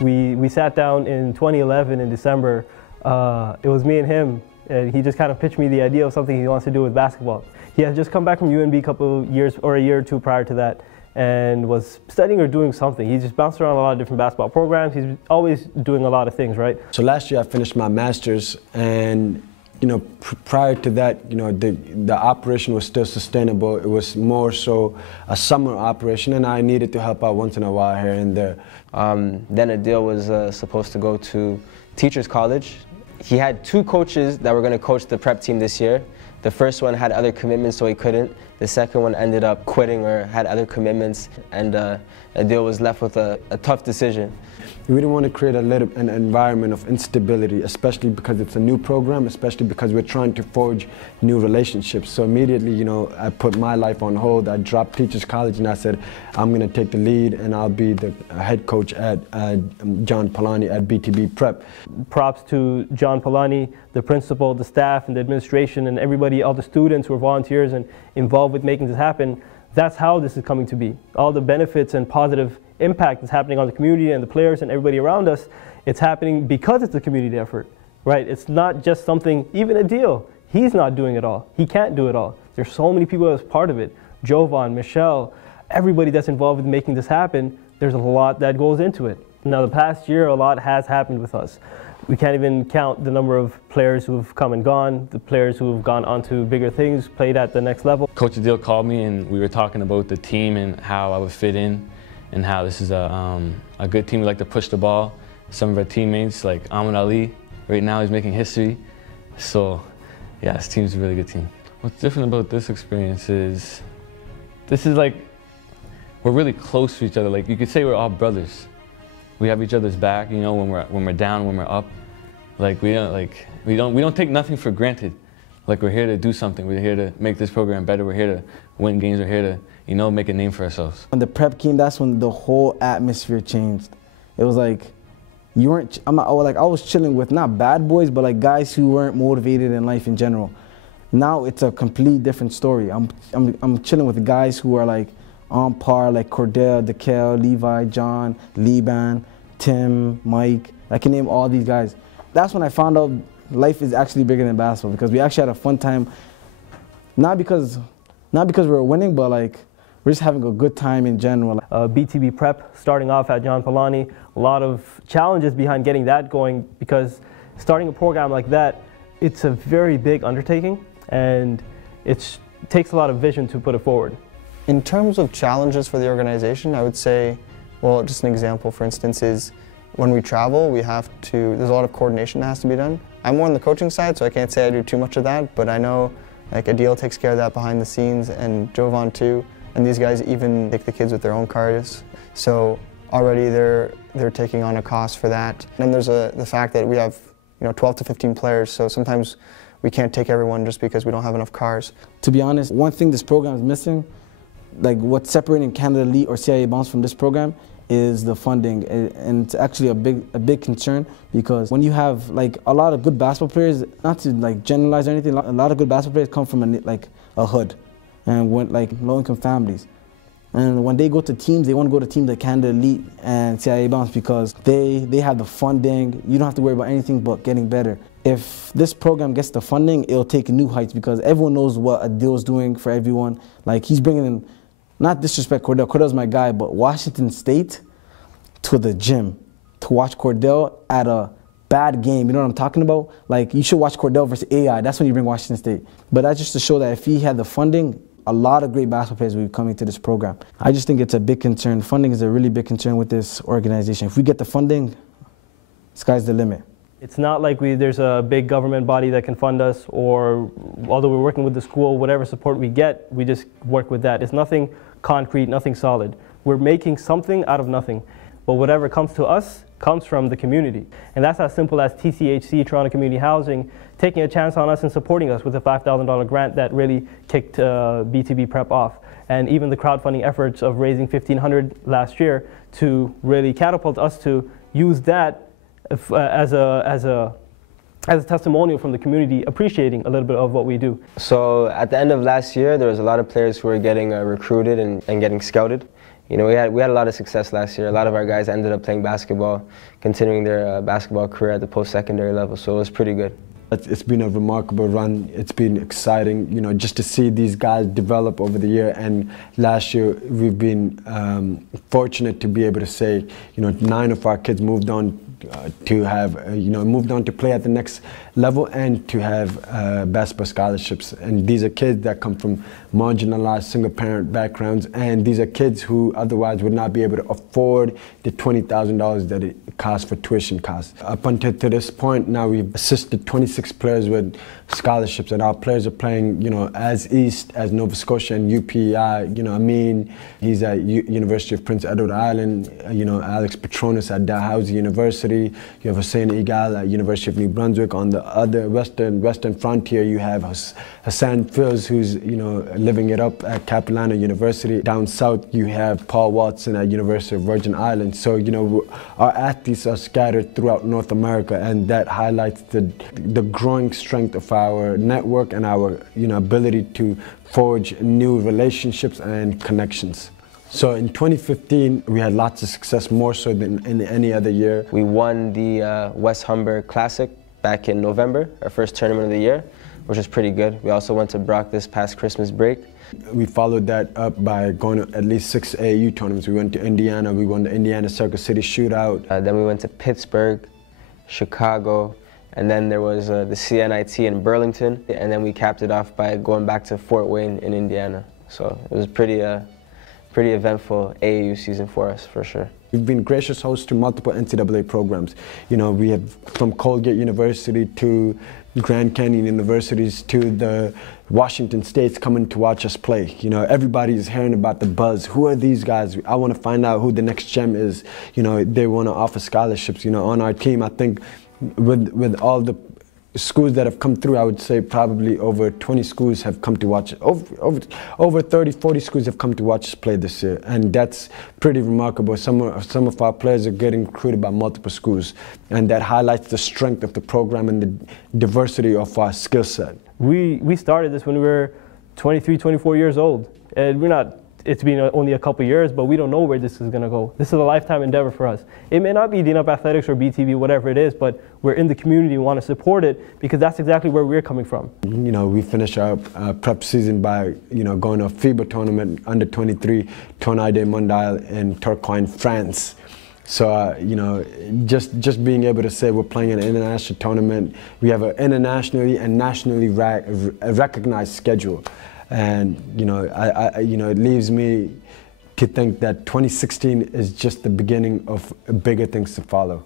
We sat down in 2011 in December. It was me and him, and he just kind of pitched me the idea of something he wants to do with basketball. He had just come back from UNB a couple of years, or a year or two prior to that, and was studying or doing something. He just bounced around a lot of different basketball programs. He's always doing a lot of things, right? So last year I finished my master's, and prior to that, the operation was still sustainable. It was more so a summer operation, and I needed to help out once in a while here and there. Then Adil was supposed to go to Teachers College. He had two coaches that were going to coach the prep team this year. The first one had other commitments, so he couldn't. The second one ended up quitting or had other commitments, and Adil was left with a tough decision. We didn't want to create an environment of instability, especially because it's a new program, especially because we're trying to forge new relationships. So immediately, I put my life on hold. I dropped Teachers College and I said, I'm going to take the lead and I'll be the head coach at John Polani at BTB Prep. Props to John Polani, the principal, the staff, and the administration, and everybody, all the students who are volunteers and involved with making this happen. That's how this is coming to be. All the benefits and positive impact is happening on the community and the players and everybody around us. It's happening because it's a community effort, right? It's not just something, even Adil, he's not doing it all. He can't do it all. There's so many people that's part of it. Jovan, Michelle, everybody that's involved with making this happen, there's a lot that goes into it. Now the past year, a lot has happened with us. We can't even count the number of players who have come and gone, the players who have gone on to bigger things, played at the next level. Coach Adil called me and we were talking about the team and how I would fit in and how this is a good team. We like to push the ball. Some of our teammates, like Ahmed Ali, right now he's making history. So yeah, this team's a really good team. What's different about this experience is, this is like, we're really close to each other. Like you could say we're all brothers. We have each other's back, when we're down, when we're up. Like we don't take nothing for granted. Like we're here to do something. We're here to make this program better. We're here to win games. We're here to, make a name for ourselves. When the prep came, that's when the whole atmosphere changed. It was like, I was chilling with not bad boys, but like guys who weren't motivated in life in general. Now it's a complete different story. I'm chilling with guys who are like on par, like Cordell, DeKel, Levi, John, Liban, Tim, Mike. I can name all these guys. That's when I found out life is actually bigger than basketball, because we actually had a fun time. Not because we were winning, but like we're just having a good time in general. BTB Prep, starting off at John Polani, a lot of challenges behind getting that going, because starting a program like that, it's a very big undertaking, and it takes a lot of vision to put it forward. In terms of challenges for the organization, I would say, well, just an example, for instance, is when we travel, there's a lot of coordination that has to be done. I'm more on the coaching side, so I can't say I do too much of that, but I know like Adil takes care of that behind the scenes, and Jovan too, and these guys even take the kids with their own cars. So already they're taking on a cost for that. And there's the fact that we have 12 to 15 players, so sometimes we can't take everyone just because we don't have enough cars. To be honest, one thing this program is missing, like what's separating Canada Elite or CIA Bounce from this program, is the funding, and it's actually a big concern, because when you have like a lot of good basketball players, not to like generalize or anything, a lot of good basketball players come from a hood, and like low-income families, and when they go to teams, they want to go to teams like Canada Elite and CIA Bounce because they have the funding. You don't have to worry about anything but getting better. If this program gets the funding, it'll take new heights, because everyone knows what Adil's doing for everyone. Like he's bringing in, not disrespect Cordell, Cordell's my guy, but Washington State to the gym to watch Cordell at a bad game. You know what I'm talking about? Like you should watch Cordell versus AI. That's when you bring Washington State. But that's just to show that if he had the funding, a lot of great basketball players would be coming to this program. I just think it's a big concern. Funding is a really big concern with this organization. If we get the funding, sky's the limit. It's not like there's a big government body that can fund us, or although we're working with the school, whatever support we get, we just work with that. It's nothing concrete, nothing solid. We're making something out of nothing. But whatever comes to us comes from the community. And that's as simple as TCHC, Toronto Community Housing, taking a chance on us and supporting us with a $5,000 grant that really kicked BTB Prep off. And even the crowdfunding efforts of raising $1,500 last year to really catapult us to use that as a testimonial from the community appreciating a little bit of what we do. So at the end of last year, there was a lot of players who were getting recruited and getting scouted. You know, we had a lot of success last year. A lot of our guys ended up playing basketball, continuing their basketball career at the post-secondary level, so it was pretty good. It's been a remarkable run. It's been exciting, you know, just to see these guys develop over the year. And last year, we've been fortunate to be able to say, you know, 9 of our kids moved on to have, moved on to play at the next level and to have basketball scholarships. And these are kids that come from marginalized single-parent backgrounds, and these are kids who otherwise would not be able to afford the $20,000 that it costs for tuition costs. Up until this point, now we've assisted 26 players with scholarships, and our players are playing, you know, as East as Nova Scotia and UPI. You know, Amin, he's at University of Prince Edward Island. You know, Alex Petronas at Dalhousie University. You have Hussein Igal at University of New Brunswick. On the other western frontier, you have Hassan Fils, who's, you know, living it up at Capilano University. Down south, you have Paul Watson at University of Virgin Islands. So, you know, our athletes are scattered throughout North America, and that highlights the growing strength of our network and our, you know, ability to forge new relationships and connections. So in 2015, we had lots of success, more so than in any other year. We won the West Humber Classic back in November, our first tournament of the year, which was pretty good. We also went to Brock this past Christmas break. We followed that up by going to at least 6 AAU tournaments. We went to Indiana, we won the Indiana Circuit City Shootout. Then we went to Pittsburgh, Chicago, and then there was the CNIT in Burlington, and then we capped it off by going back to Fort Wayne in Indiana. So it was pretty eventful AAU season for us, for sure. We've been gracious hosts to multiple NCAA programs. You know, we have from Colgate University to Grand Canyon Universities to the Washington States coming to watch us play. You know, everybody's hearing about the buzz. Who are these guys? I want to find out who the next gem is. You know, they want to offer scholarships. You know, on our team, I think with all the schools that have come through, I would say probably over 20 schools have come to watch, over 30, 40 schools have come to watch us play this year, and that's pretty remarkable. Some of our players are getting recruited by multiple schools, and that highlights the strength of the program and the diversity of our skill set. We started this when we were 23, 24 years old, and it's been only a couple years, but we don't know where this is going to go. This is a lifetime endeavor for us. It may not be DeenUP Athletics or BTV, whatever it is, but we're in the community and want to support it because that's exactly where we're coming from. You know, we finished our prep season by, you know, going to a FIBA tournament, under 23, Tournoi des Mondiales in Tourcoing, France. So, you know, just being able to say we're playing an international tournament, we have an internationally and nationally recognized schedule. And, you know, it leaves me to think that 2016 is just the beginning of bigger things to follow.